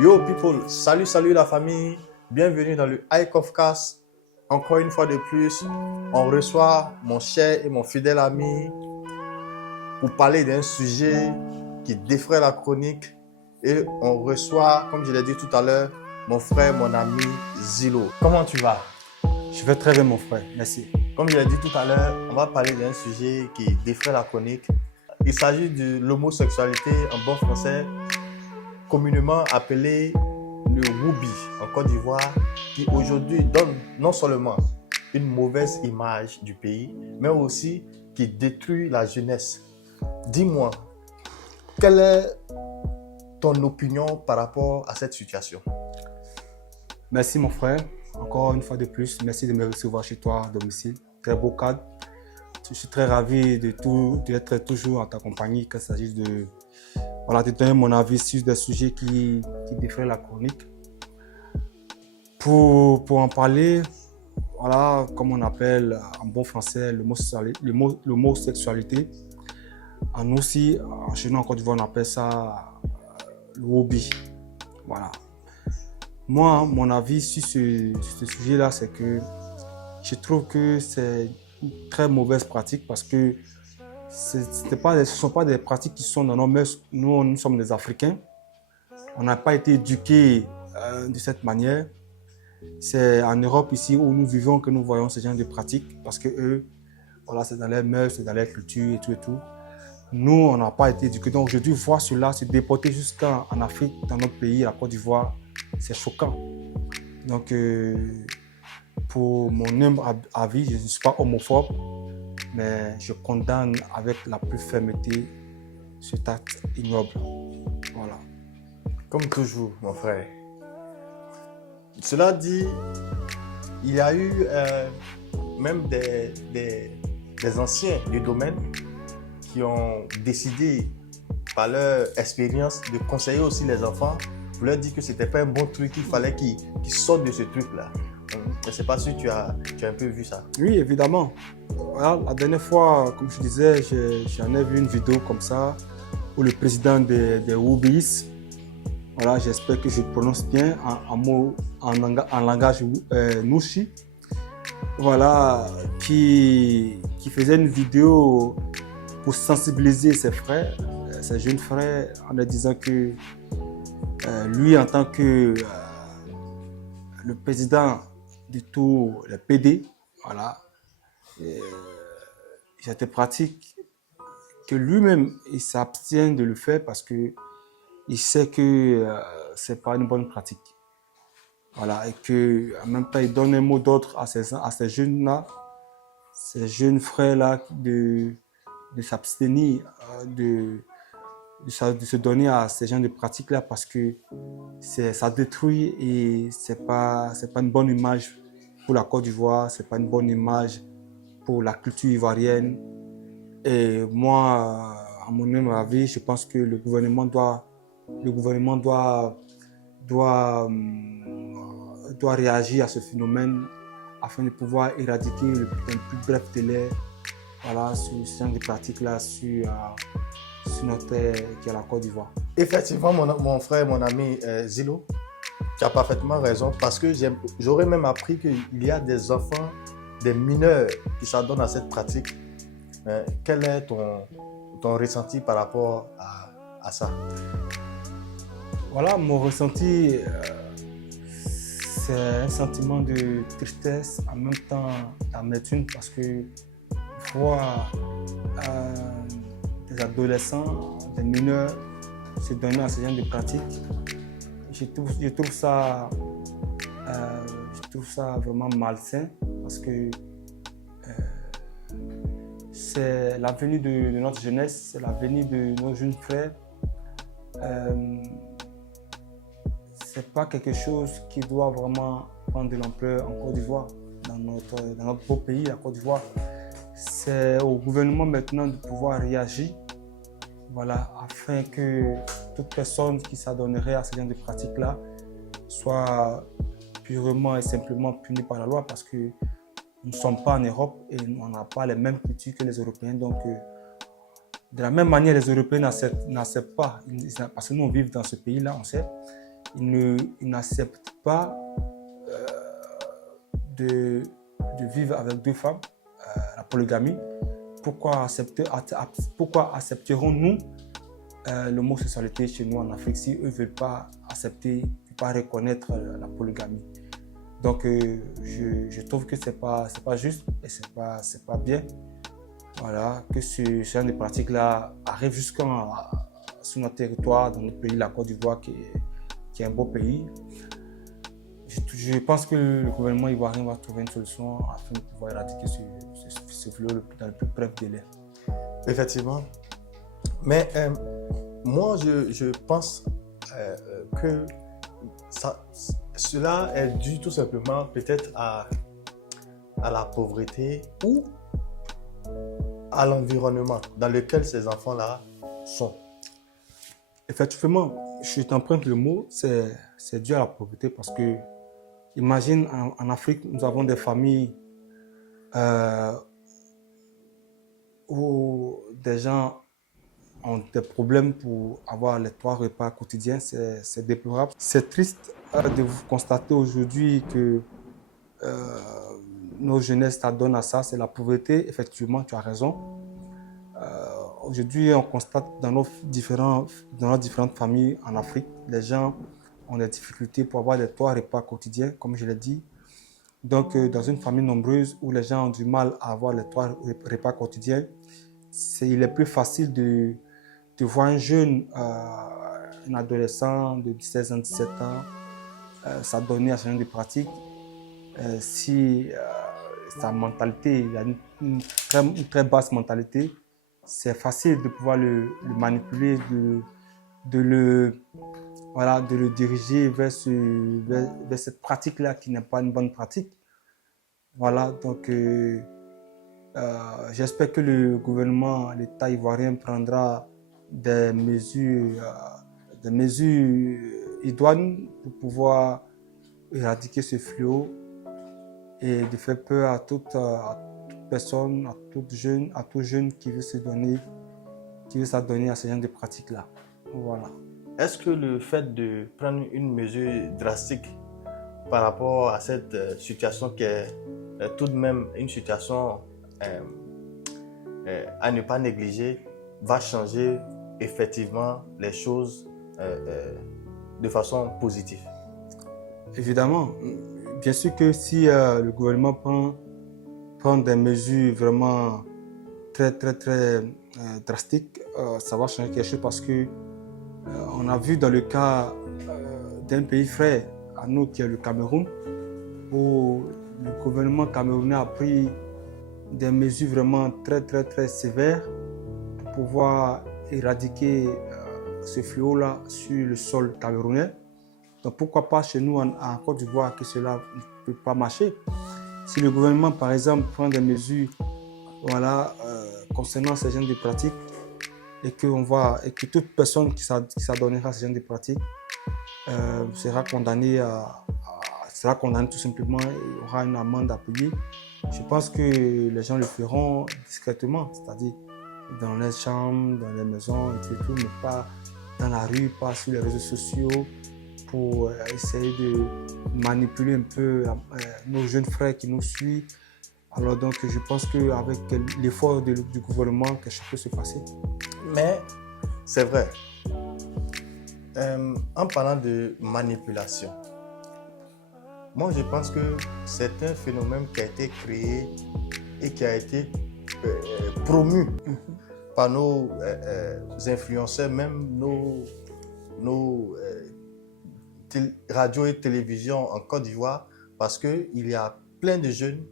Yo people, salut la famille, bienvenue dans le iCofcast. Encore une fois de plus, on reçoit mon cher et mon fidèle ami pour parler d'un sujet qui défraie la chronique. Et on reçoit, comme je l'ai dit tout à l'heure, mon frère, mon ami Zilo. Comment tu vas? Je vais très bien, mon frère. Merci. Comme je l'ai dit tout à l'heure, on va parler d'un sujet qui défraie la chronique. Il s'agit de l'homosexualité en bon français, communément appelé le Woubi en Côte d'Ivoire, qui aujourd'hui donne non seulement une mauvaise image du pays, mais aussi qui détruit la jeunesse. Dis-moi, quelle est ton opinion par rapport à cette situation? Merci, mon frère. Encore une fois de plus, merci de me recevoir chez toi à domicile. Très beau cadre. Je suis très ravi d'être toujours en ta compagnie quand il s'agit de donner mon avis sur des sujets qui défraient la chronique. Pour en parler, voilà, comme on appelle en bon français l'homosexualité. En nous aussi, chez nous en Côte d'Ivoire, on appelle ça le hobby. Voilà. Moi, mon avis sur ce sujet-là, c'est que je trouve que c'est une très mauvaise pratique parce que ce ne sont pas des pratiques qui sont dans nos mœurs. Nous sommes des Africains. On n'a pas été éduqués de cette manière. C'est en Europe ici où nous vivons que nous voyons ce genre de pratiques parce que eux, voilà, c'est dans leurs mœurs, c'est dans leur culture et tout et tout. Nous, on n'a pas été éduqués. Donc aujourd'hui, voir cela se déporter jusqu'en Afrique, dans notre pays, la Côte d'Ivoire, c'est choquant. Donc, pour mon humble avis, je ne suis pas homophobe, mais je condamne avec la plus fermeté cet acte ignoble. Voilà. Comme toujours, mon frère. Cela dit, il y a eu même des anciens du domaine qui ont décidé, par leur expérience, de conseiller aussi les enfants pour leur dire que ce n'était pas un bon truc, qu'il fallait qu'ils sortent de ce truc-là. Je ne sais pas si tu as un peu vu ça. Oui, évidemment. Voilà, la dernière fois, comme je disais, j'en ai vu une vidéo comme ça où le président des Woobis, voilà, j'espère que je prononce bien en langage Nushi, voilà, qui faisait une vidéo pour sensibiliser ses frères, ses jeunes frères, en leur disant que lui, en tant que le président de tout le PD, voilà, c'était pratique que lui-même il s'abstient de le faire parce que il sait que c'est pas une bonne pratique. Voilà, et que en même temps il donne un mot d'ordre à ces jeunes-là, ces jeunes frères-là de s'abstenir de se donner à ces genres de pratiques-là parce que ça détruit et c'est pas une bonne image pour la Côte d'Ivoire, c'est pas une bonne image pour la culture ivoirienne. Et moi, à mon humble avis, je pense que le gouvernement doit réagir à ce phénomène afin de pouvoir éradiquer le plus bref délai, voilà, sur ce genre de pratiques-là sur notre terre qui est la Côte d'Ivoire. Effectivement, mon frère, mon ami Zilo, tu as parfaitement raison parce que j'aurais même appris qu'il y a des enfants, des mineurs qui s'adonnent à cette pratique. Quel est ton ressenti par rapport à ça? Voilà, mon ressenti, c'est un sentiment de tristesse, en même temps d'amertume parce que voir des adolescents, des mineurs se donner à ce genre de pratiques, je trouve ça vraiment malsain parce que c'est l'avenir de notre jeunesse, c'est l'avenir de nos jeunes frères. C'est pas quelque chose qui doit vraiment prendre de l'ampleur en Côte d'Ivoire, dans notre beau pays, la Côte d'Ivoire. C'est au gouvernement maintenant de pouvoir réagir, voilà, afin que toute personne qui s'adonnerait à ce genre de pratiques-là soit purement et simplement punie par la loi parce que nous ne sommes pas en Europe et on n'a pas les mêmes cultures que les Européens. Donc, de la même manière, les Européens n'acceptent pas, parce que nous on vit dans ce pays-là, on sait, ils n'acceptent pas de vivre avec 2 femmes, la polygamie. Pourquoi accepterons-nous l'homosexualité chez nous en Afrique si eux ne veulent pas accepter, ne pas reconnaître la polygamie? Donc, je trouve que c'est pas juste et c'est pas bien. Voilà, que ce genre de pratiques-là arrive sur notre territoire, dans notre pays, la Côte d'Ivoire, qui est un beau pays. Je pense que le gouvernement ivoirien va trouver une solution afin de pouvoir éradiquer ce fléau dans le plus bref délai. Effectivement. Mais moi, je pense que cela est dû tout simplement peut-être à la pauvreté ou à l'environnement dans lequel ces enfants-là sont. Effectivement, je t'emprunte le mot, c'est dû à la pauvreté parce que, imagine, en Afrique, nous avons des familles où des gens ont des problèmes pour avoir les 3 repas quotidiens. C'est déplorable. C'est triste de vous constater aujourd'hui que nos jeunesses s'adonnent à ça. C'est la pauvreté. Effectivement, tu as raison. Aujourd'hui, on constate dans nos différentes familles en Afrique, les gens ont des difficultés pour avoir les 3 repas quotidiens, comme je l'ai dit. Donc, dans une famille nombreuse où les gens ont du mal à avoir les 3 repas quotidiens, il est plus facile de voir un jeune, un adolescent de 16 ans, 17 ans, s'adonner à ce genre de pratiques si sa mentalité, il a une très basse mentalité. C'est facile de pouvoir le manipuler, de le diriger vers cette pratique-là qui n'est pas une bonne pratique. Voilà, donc j'espère que le gouvernement, l'État ivoirien prendra des mesures idoines pour pouvoir éradiquer ce fléau et de faire peur à toute personne, à tout jeune qui veut s'adonner à ce genre de pratiques-là. Voilà. Est-ce que le fait de prendre une mesure drastique par rapport à cette situation qui est tout de même une situation à ne pas négliger va changer effectivement les choses de façon positive? Évidemment. Bien sûr que si le gouvernement prend des mesures vraiment très drastiques, ça va changer quelque chose parce que on a vu dans le cas d'un pays frère à nous qui est le Cameroun, où le gouvernement camerounais a pris des mesures vraiment très sévères pour pouvoir éradiquer ce fléau-là sur le sol camerounais. Donc pourquoi pas chez nous en Côte d'Ivoire que cela ne peut pas marcher? Si le gouvernement par exemple prend des mesures concernant ces genres de pratiques et que toute personne qui s'adonnera à ce genre de pratiques sera condamnée tout simplement, il y aura une amende à payer. Je pense que les gens le feront discrètement, c'est-à-dire dans les chambres, dans les maisons et tout, mais pas dans la rue, pas sur les réseaux sociaux pour essayer de manipuler un peu nos jeunes frères qui nous suivent. Alors donc je pense qu'avec l'effort du gouvernement, quelque chose peut se passer. Mais c'est vrai. En parlant de manipulation, moi je pense que c'est un phénomène qui a été créé et qui a été promu par nos influenceurs, même nos radios et télévisions en Côte d'Ivoire, parce qu'il y a plein de jeunes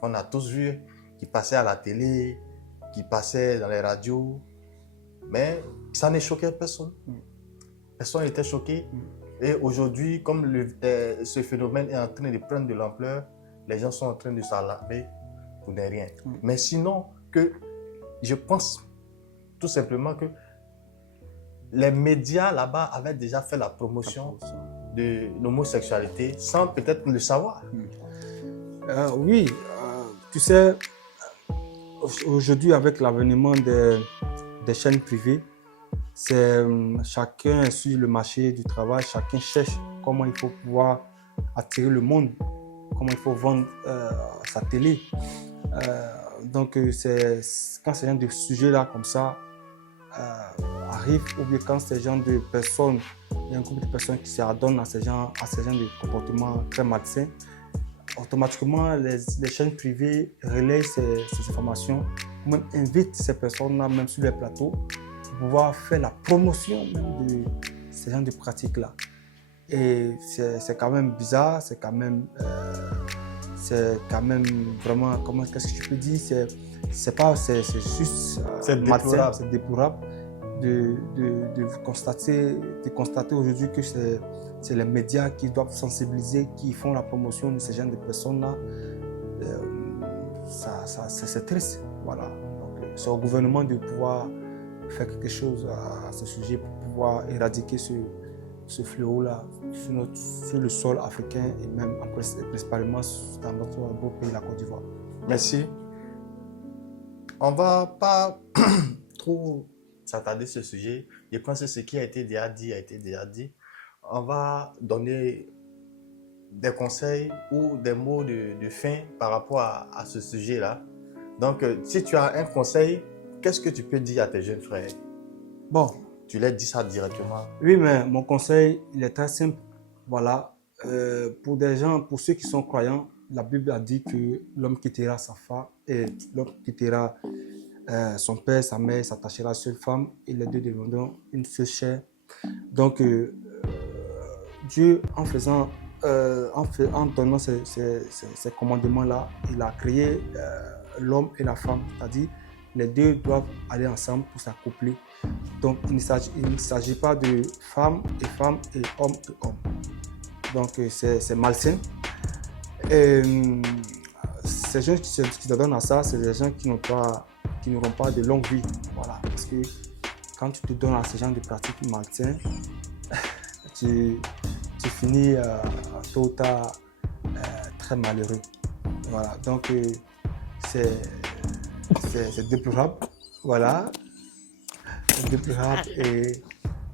qu'on a tous vus qui passaient à la télé, qui passaient dans les radios, mais ça ne choquait personne. Personne n'était choqué. Et aujourd'hui, comme ce phénomène est en train de prendre de l'ampleur, les gens sont en train de s'alarmer pour ne rien. Mais sinon, je pense tout simplement que les médias là-bas avaient déjà fait la promotion de l'homosexualité sans peut-être le savoir. Oui, tu sais, aujourd'hui avec l'avènement des chaînes privées, chacun est sur le marché du travail, chacun cherche comment il faut pouvoir attirer le monde, comment il faut vendre sa télé. Donc, quand ce genre de sujet-là comme ça arrive, ou bien quand ce genre de personnes, il y a un groupe de personnes qui s'adonnent à ce genre de comportements très malsains, automatiquement, les chaînes privées relayent ces informations, ou même invitent ces personnes-là, même sur les plateaux, pour pouvoir faire la promotion même de ce genre de pratiques-là. Et c'est quand même bizarre, c'est quand même vraiment, qu'est-ce que je peux dire, c'est juste déplorable. C'est déplorable de constater aujourd'hui que c'est les médias qui doivent sensibiliser, qui font la promotion de ces genre de personnes-là. C'est triste. Voilà. Donc, c'est au gouvernement de pouvoir faire quelque chose à ce sujet pour pouvoir éradiquer ce fléau-là sur le sol africain et même principalement dans notre beau pays, la Côte d'Ivoire. Merci. On ne va pas trop s'attarder sur ce sujet. Je pense que ce qui a été déjà dit a été déjà dit. On va donner des conseils ou des mots de fin par rapport à ce sujet-là. Donc, si tu as un conseil, qu'est-ce que tu peux dire à tes jeunes frères? Bon. Tu leur dis ça directement. Oui, mais mon conseil, il est très simple. Voilà. Pour ceux qui sont croyants, la Bible a dit que l'homme quittera sa femme et l'homme quittera son père, sa mère, s'attachera à une seule femme et les deux deviendront une seule chair. Donc, Dieu, en donnant ces commandements-là, il a créé l'homme et la femme, c'est-à-dire les deux doivent aller ensemble pour s'accoupler. Donc, il ne s'agit pas de femme et homme et homme. Donc, c'est malsain. Et ces gens qui s'adonnent à ça, c'est des gens qui n'auront pas de longue vie. Voilà. Parce que quand tu te donnes à ce genre de pratiques malsaines, tu finis tôt ou tard très malheureux. Voilà. Donc, c'est déplorable. Voilà. C'est déplorable et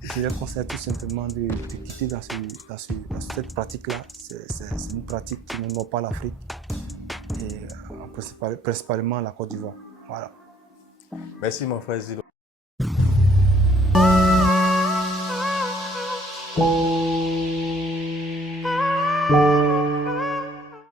je leur conseille tout simplement de quitter dans cette pratique-là. C'est une pratique qui n'honore pas l'Afrique et principalement la Côte d'Ivoire. Voilà. Merci mon frère Zilo.